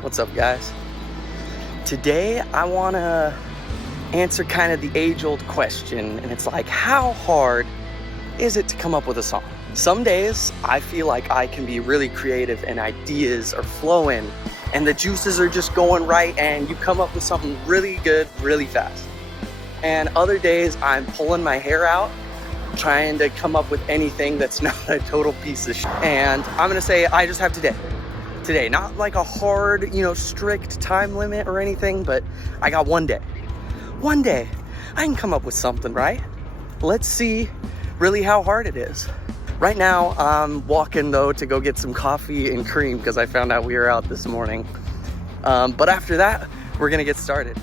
What's up, guys? Today I want to answer kind of the age-old question, and it's like, how hard is it to come up with a song? Some days I feel like I can be really creative and ideas are flowing and the juices are just going right and you come up with something really good really fast. And other days I'm pulling my hair out trying to come up with anything that's not a total piece of shit. And I'm gonna say I just have today, not like a hard, strict time limit or anything, but I got one day I can come up with something, right? Let's see really how hard it is. Right now I'm walking though to go get some coffee and cream because I found out we were out this morning. But after that we're gonna get started.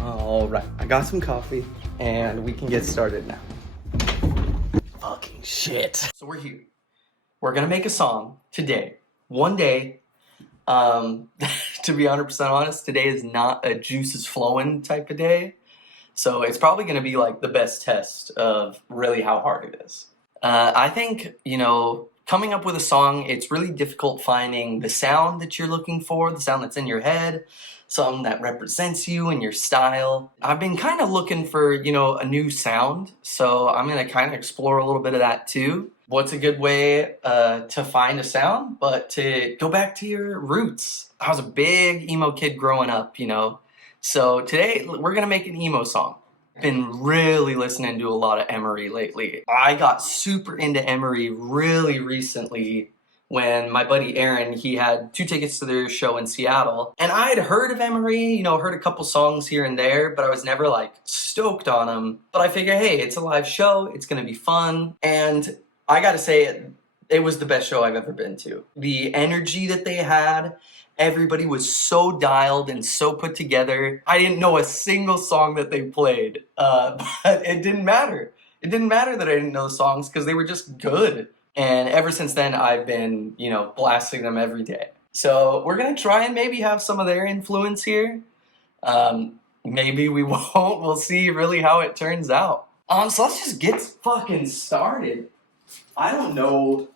All right, I got some coffee and we can get started now. Fucking shit. So we're here. We're gonna make a song today. One day. To be 100% honest, today is not a juices flowing type of day. So it's probably gonna be like the best test of really how hard it is. I think, coming up with a song, it's really difficult finding the sound that you're looking for, the sound that's in your head, something that represents you and your style. I've been kind of looking for, a new sound, so I'm going to kind of explore a little bit of that too. What's a good way to find a sound, but to go back to your roots? I was a big emo kid growing up, So today, we're going to make an emo song. Been really listening to a lot of Emery lately. I got super into Emery really recently when my buddy Aaron, he had 2 tickets to their show in Seattle. And I had heard of Emery, heard a couple songs here and there, but I was never like stoked on them. But I figured, hey, it's a live show, it's gonna be fun. And I gotta say, it was the best show I've ever been to. The energy that they had, everybody was so dialed and so put together. I didn't know a single song that they played, but it didn't matter. It didn't matter that I didn't know the songs because they were just good. And ever since then, I've been, blasting them every day. So we're gonna try and maybe have some of their influence here. Maybe we won't. We'll see really how it turns out. So let's just get fucking started. I don't know.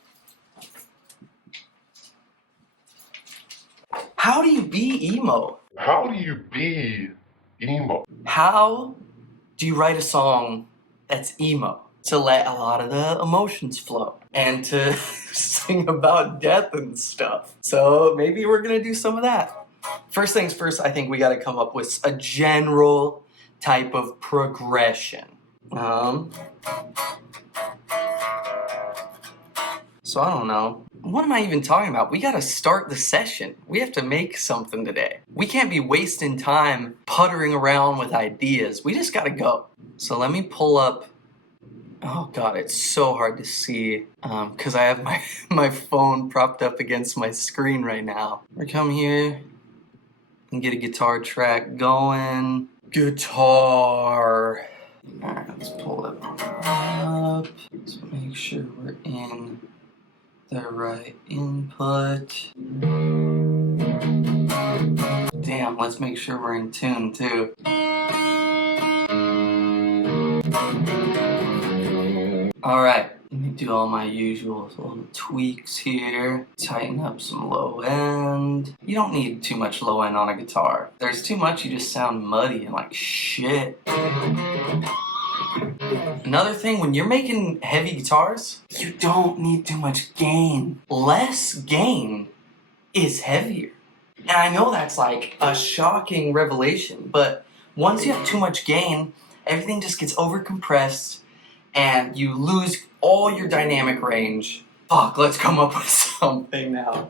How do you be emo? How do you be emo? How do you write a song that's emo? To let a lot of the emotions flow and to sing about death and stuff. So maybe we're gonna do some of that. First things first, I think we gotta come up with a general type of progression. So I don't know. What am I even talking about? We gotta start the session. We have to make something today. We can't be wasting time puttering around with ideas. We just gotta go. So let me pull up. Oh God, it's so hard to see because I have my phone propped up against my screen right now. We come here and get a guitar track going. Guitar. All right, let's pull it up. Let's make sure we're in the right input. Damn, let's make sure we're in tune too. Alright, let me do all my usual little tweaks here. Tighten up some low end. You don't need too much low end on a guitar. If there's too much, you just sound muddy and like shit. Another thing, when you're making heavy guitars, you don't need too much gain. Less gain is heavier. And I know that's like a shocking revelation, but once you have too much gain, everything just gets overcompressed and you lose all your dynamic range. Fuck, let's come up with something now.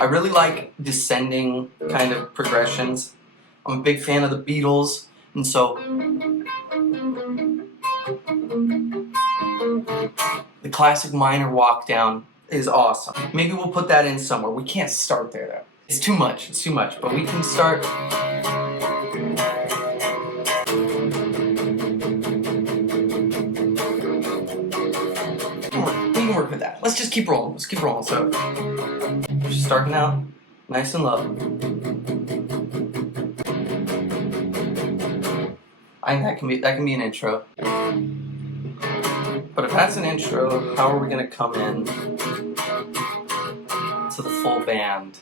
I really like descending kind of progressions. I'm a big fan of the Beatles, and so the classic minor walk down is awesome. Maybe we'll put that in somewhere. We can't start there though. It's too much, but we can start. We can work with that. Let's just keep rolling. So, just starting out nice and low. I think that can be an intro. But if that's an intro, how are we gonna come in to the full band?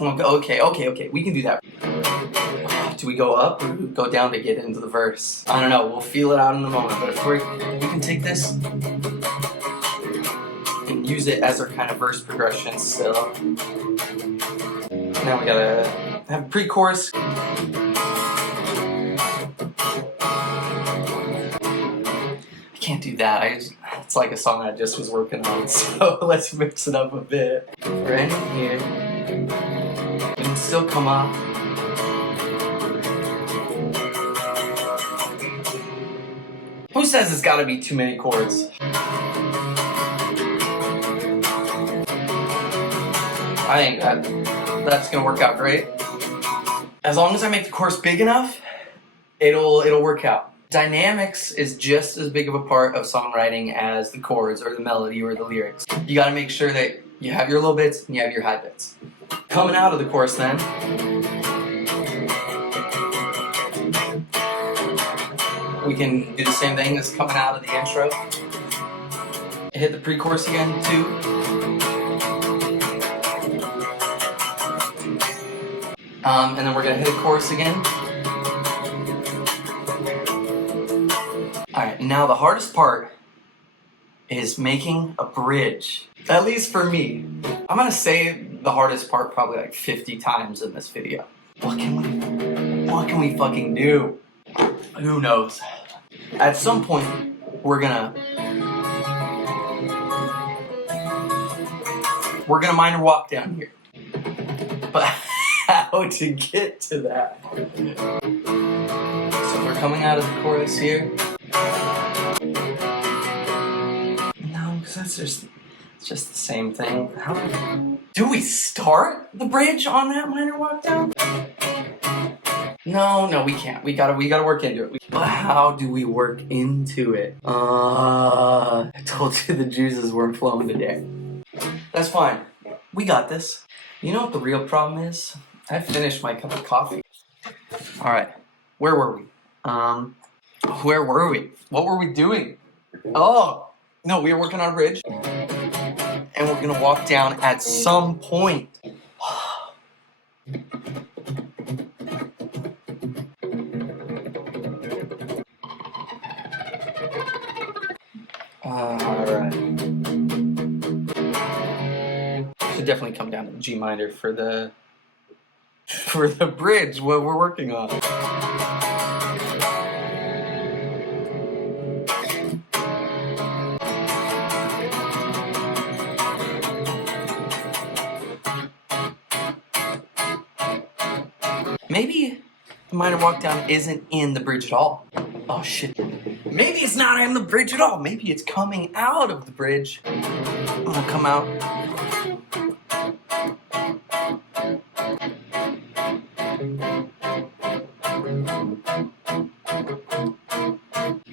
Okay, we can do that. Do we go up or do we go down to get into the verse? I don't know, we'll feel it out in a moment, but if we can take this and use it as our kind of verse progression still. Now we gotta have a pre-chorus. I can't do that, it's like a song I just was working on, so let's mix it up a bit. We're ending here. We can still come up. Who says it's gotta be too many chords? I think that's gonna work out great. As long as I make the chorus big enough, it'll work out. Dynamics is just as big of a part of songwriting as the chords or the melody or the lyrics. You gotta make sure that you have your low bits and you have your high bits. Coming out of the chorus then, we can do the same thing as coming out of the intro. Hit the pre-chorus again, too. And then we're gonna hit a chorus again. Alright, now the hardest part is making a bridge. At least for me. I'm gonna say the hardest part probably like 50 times in this video. What can we fucking do? Who knows? At some point, we're gonna minor walk down here. But how to get to that? So we're coming out of the chorus here. No, because it's just the same thing. How do we start the bridge on that minor walk down? No, we can't. We gotta work into it. But how do we work into it? I told you the juices weren't flowing today. That's fine. We got this. You know what the real problem is? I finished my cup of coffee. Alright, where were we? Where were we? What were we doing? Oh, no, we were working on a bridge. And we're gonna walk down at some point. Alright. Should definitely come down to the G minor for the bridge, what we're working on. Maybe the minor walk down isn't in the bridge at all. Oh shit. Maybe it's not in the bridge at all. Maybe it's coming out of the bridge. I'm gonna come out.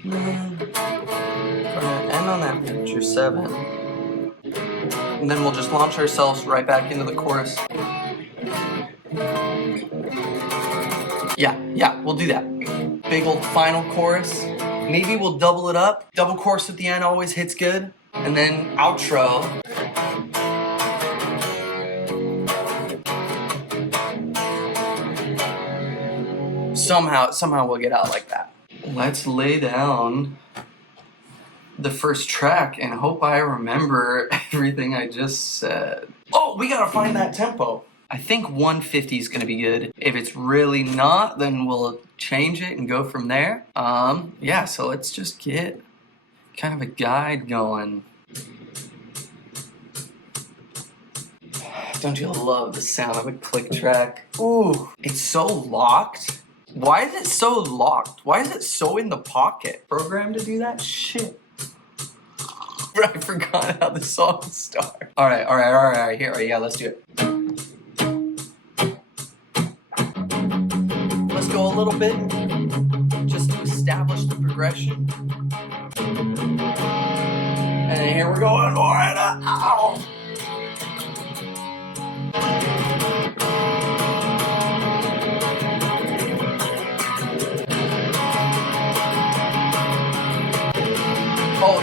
We're gonna end on that major 7. And then we'll just launch ourselves right back into the chorus. Yeah, we'll do that. Big old final chorus. Maybe we'll double it up. Double chorus at the end always hits good. And then outro. Somehow we'll get out like that. Let's lay down the first track and hope I remember everything I just said. Oh, we gotta find that tempo. I think 150 is gonna be good. If it's really not, then we'll change it and go from there. Yeah, so let's just get kind of a guide going. Don't you love the sound of a click track? Ooh, it's so locked. Why is it so locked? Why is it so in the pocket? Programmed to do that shit. I forgot how the song starts. All right. Here, yeah, let's do it. Let's go a little bit, just to establish the progression. And here we're going for it. Ow.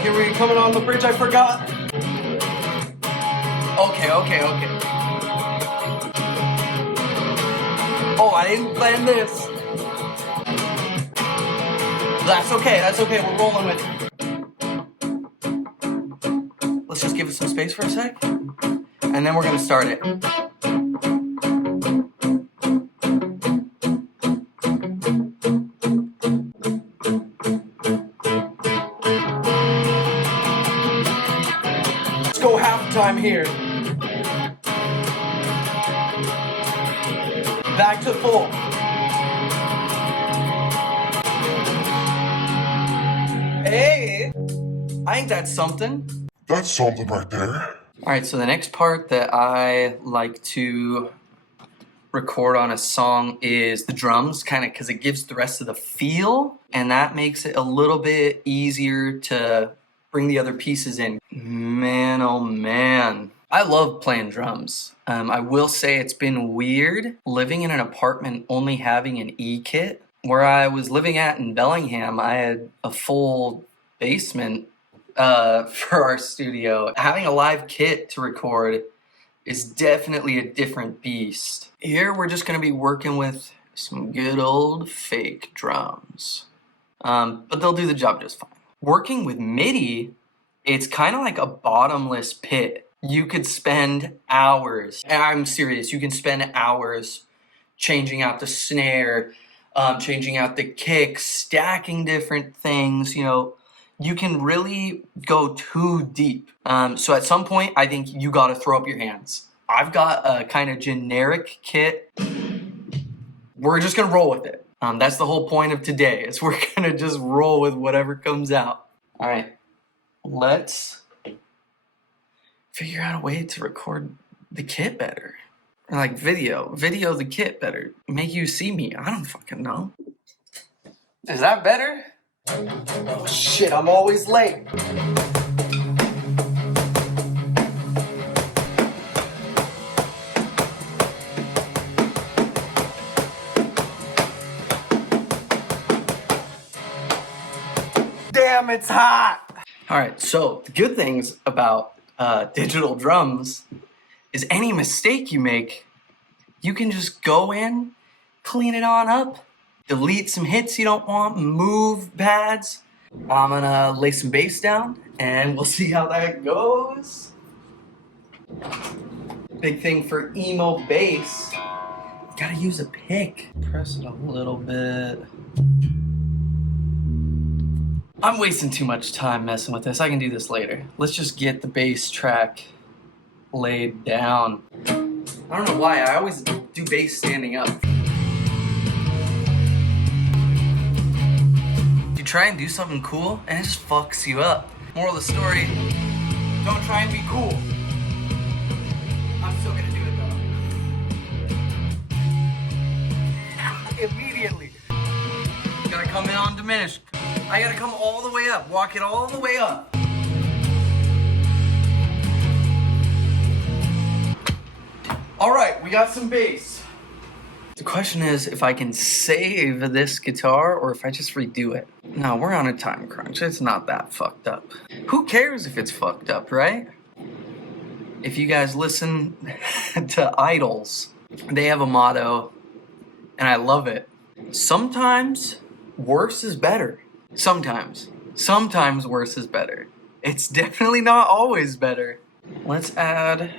here we coming on the bridge, I forgot. Okay. Oh, I didn't plan this. That's okay, we're rolling with it. Let's just give it some space for a sec, and then we're gonna start it. Let's go halftime here. Back to full. Hey, I think that's something. That's something right there. All right, so the next part that I like to record on a song is the drums, kind of because it gives the rest of the feel, and that makes it a little bit easier to bring the other pieces in. Man, oh man. I love playing drums. I will say it's been weird living in an apartment only having an E kit. Where I was living at in Bellingham, I had a full basement for our studio. Having a live kit to record is definitely a different beast. Here we're just gonna be working with some good old fake drums. But they'll do the job just fine. Working with MIDI, it's kind of like a bottomless pit. You could spend hours, and I'm serious, you can spend hours changing out the snare, changing out the kicks, stacking different things, you know. You can really go too deep. So at some point, I think you gotta throw up your hands. I've got a kind of generic kit. We're just gonna roll with it. That's the whole point of today, is we're gonna just roll with whatever comes out. All right, let's figure out a way to record the kit better. Or like video the kit better. Make you see me, I don't fucking know. Is that better? Oh shit, I'm always late. Damn, it's hot! Alright, so the good things about digital drums is any mistake you make, you can just go in, clean it on up, delete some hits you don't want, move pads. I'm gonna lay some bass down and we'll see how that goes. Big thing for emo bass, gotta use a pick. Press it a little bit. I'm wasting too much time messing with this. I can do this later. Let's just get the bass track laid down. I don't know why, I always do bass standing up. You try and do something cool and it just fucks you up. Moral of the story, don't try and be cool. I'm still gonna do it though. Immediately. Gotta come in on diminished. I gotta come all the way up, walk it all the way up. All right, we got some bass. The question is if I can save this guitar or if I just redo it. No, we're on a time crunch. It's not that fucked up. Who cares if it's fucked up, right? If you guys listen to Idols, they have a motto, and I love it. Sometimes worse is better. Sometimes worse is better. It's definitely not always better. Let's add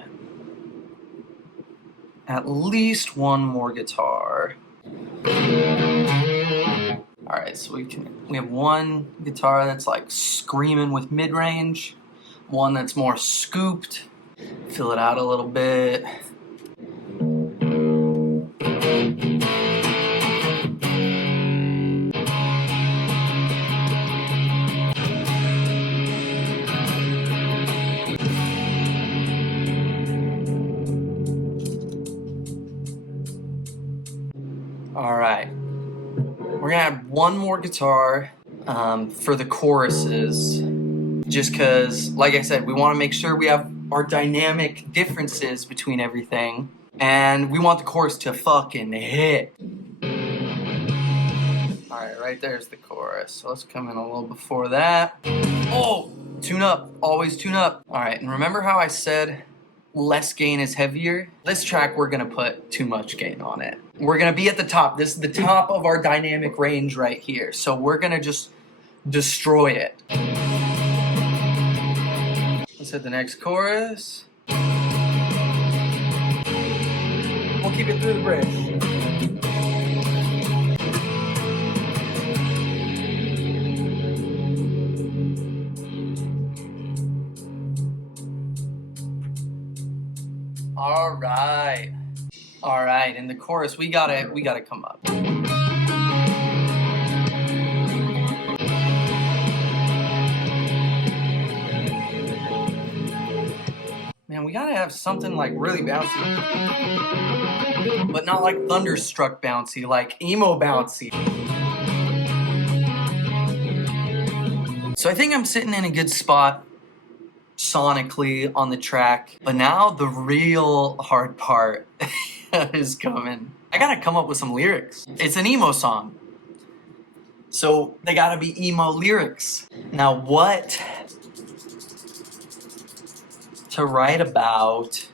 at least one more guitar. All right, so we have one guitar that's like screaming with mid-range, one that's more scooped. Fill it out a little bit. All right, we're gonna add one more guitar for the choruses, just because, like I said, we want to make sure we have our dynamic differences between everything, and we want the chorus to fucking hit. All right, right there's the chorus. So let's come in a little before that. Oh, Tune up, always tune up. All right, and remember how I said less gain is heavier? This track, we're gonna put too much gain on it. We're gonna be at the top. This is the top of our dynamic range right here. So we're gonna just destroy it. Let's hit the next chorus. We'll keep it through the bridge. All right, in the chorus, we gotta come up. Man, we gotta have something like really bouncy, but not like Thunderstruck bouncy, like emo bouncy. So I think I'm sitting in a good spot sonically on the track, but now the real hard part is coming. I gotta come up with some lyrics. It's an emo song, so they gotta be emo lyrics. Now what to write about?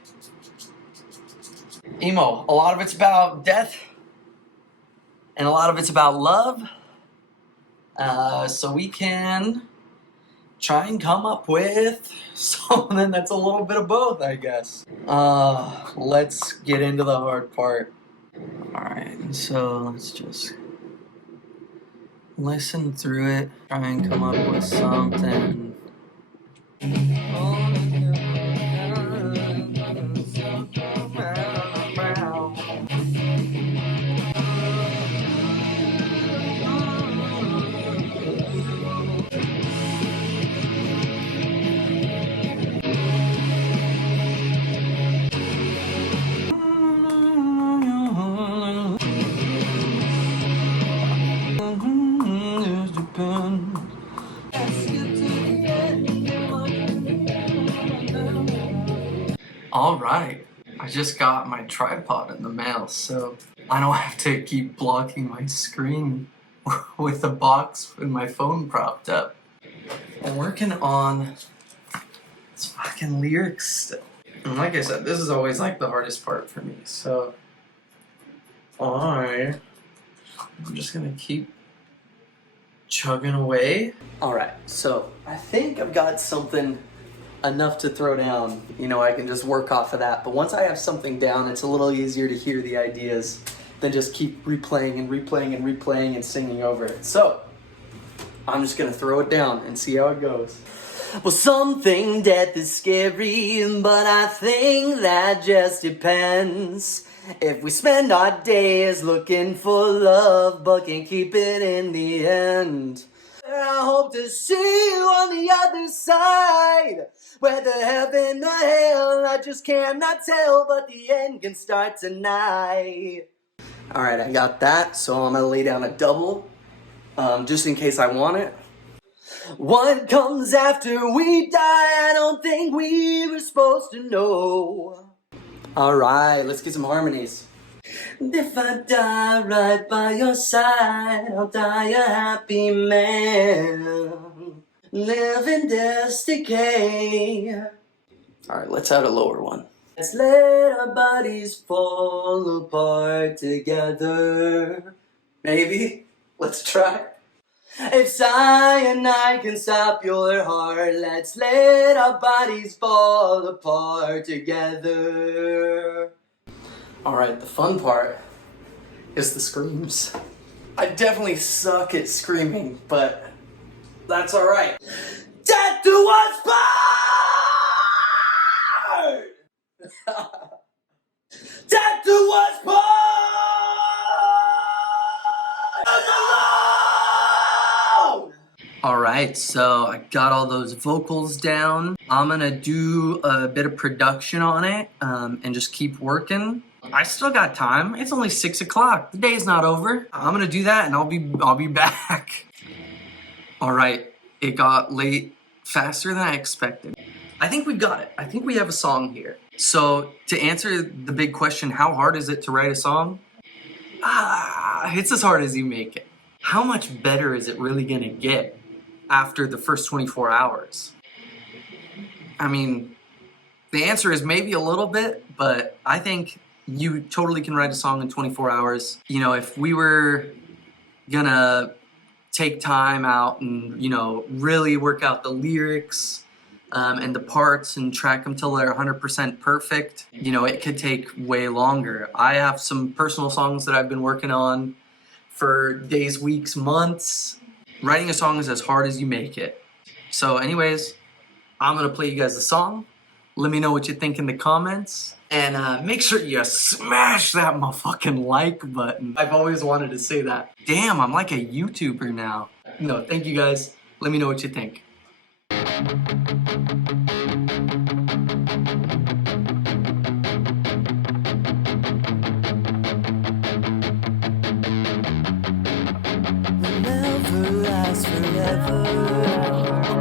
Emo, a lot of it's about death, and a lot of it's about love. So we can try and come up with something that's a little bit of both, I guess. Let's get into the hard part. Alright, so let's just listen through it, try and come up with something. Alright, I just got my tripod in the mail, so I don't have to keep blocking my screen with a box and my phone propped up. I'm working on this fucking lyrics still. And like I said, this is always like the hardest part for me, so I'm just gonna keep chugging away. Alright, so I think I've got something enough to throw down. You know, I can just work off of that. But once I have something down, it's a little easier to hear the ideas than just keep replaying and replaying and replaying and singing over it. So I'm just gonna throw it down and see how it goes. Well, some think death is scary, but I think that just depends. If we spend our days looking for love, but can't keep it in the end. I hope to see you on the other side, whether heaven or hell, I just cannot tell, but the end can start tonight. Alright, I got that, so I'm gonna lay down a double, just in case I want it. What comes after we die, I don't think we were supposed to know. Alright, let's get some harmonies. If I die right by your side, I'll die a happy man. Living death's decay. Alright, let's add a lower one. Let's let our bodies fall apart together. Maybe? Let's try. If cyanide can stop your heart, let's let our bodies fall apart together. Alright, the fun part is the screams. I definitely suck at screaming, but that's alright. Death do us part! Death do us part! Alright, so I got all those vocals down. I'm gonna do a bit of production on it and just keep working. I still got time. It's only 6 o'clock. The day's not over. I'm gonna do that and I'll be back. Alright, it got late faster than I expected. I think we've got it. I think we have a song here. So to answer the big question, how hard is it to write a song? It's as hard as you make it. How much better is it really gonna get after the first 24 hours? I mean, the answer is maybe a little bit, but I think you totally can write a song in 24 hours. You know, if we were gonna take time out and, you know, really work out the lyrics and the parts and track them till they're 100% perfect, you know, it could take way longer. I have some personal songs that I've been working on for days, weeks, months. Writing a song is as hard as you make it. So anyways, I'm gonna play you guys the song. Let me know what you think in the comments. And make sure you smash that motherfucking like button. I've always wanted to say that. Damn, I'm like a YouTuber now. No, thank you guys. Let me know what you think. Never last forever.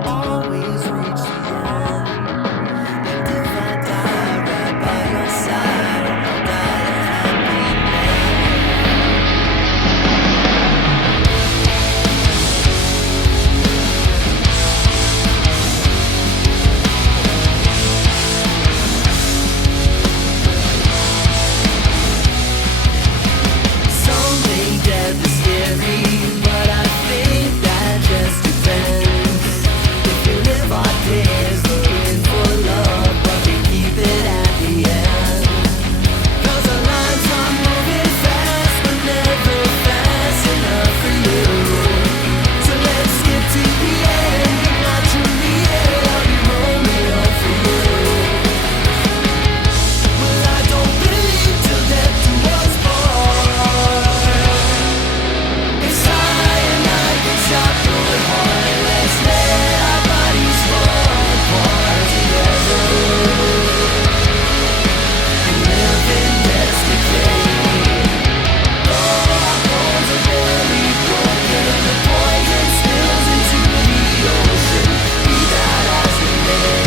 Always reach the end. And if I die right by your side, I'll die a happy man. Some may death is scary, but I think that just depends. If we live our days looking for love, but we keep it at the end. 'Cause our lives are moving fast, but never fast enough for you. So let's skip to the end. Not to the end, I'll be rolling on for you. Well, I don't believe till death do us part. If cyanide can stop your heart, let's let our bodies fall apart together and live in death's decay. Though our bones are barely broken, the poison spills into the ocean. Be that as it may,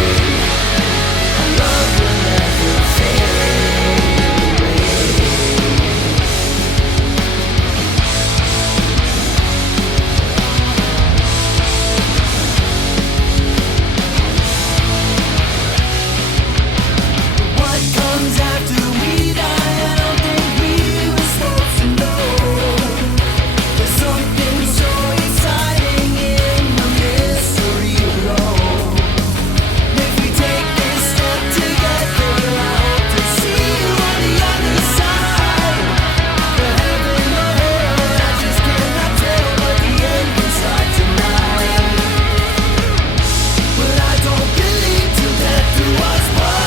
our love will never fade away. What comes after we die, I don't think we were supposed to know. There's something so exciting in the mystery alone. If we take this step together, I hope to see you on the other side. For heaven or hell, I just cannot tell, but the end can start tonight. Well, I don't believe till death do us part.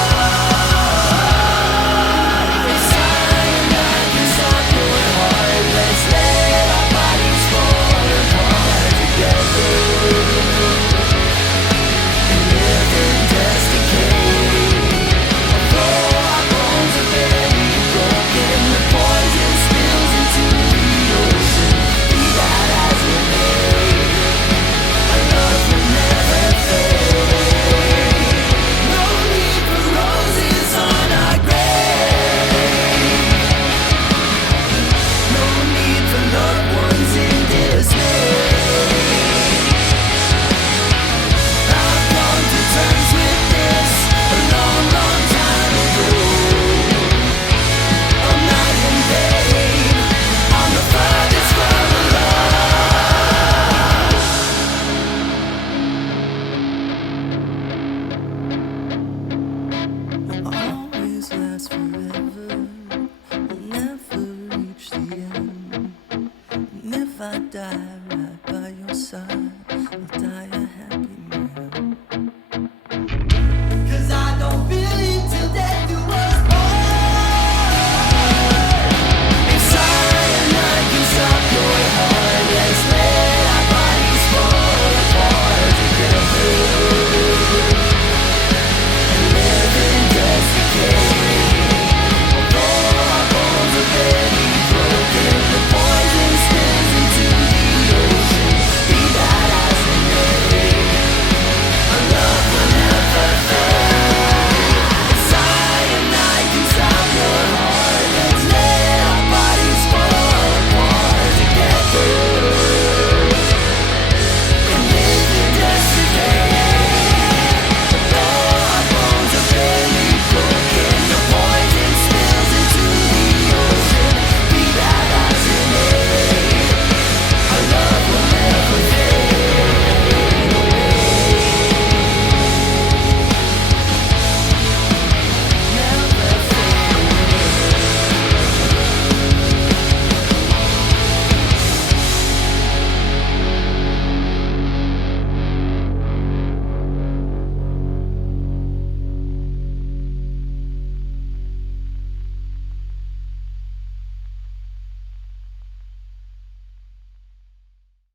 If cyanide can stop your heart, let's let our bodies fall apart together and live in death's decay. Although our bones are barely broken, the poison spills into the ocean. Be that as it may, our love will never fade. No need for roses on our grave. No need for loved ones in dismay. I've come to terms with this a long, long time ago. I'm not in vain. I'm the farthest from love. Always last forever. We'll never reach the end. And if I die right by your side,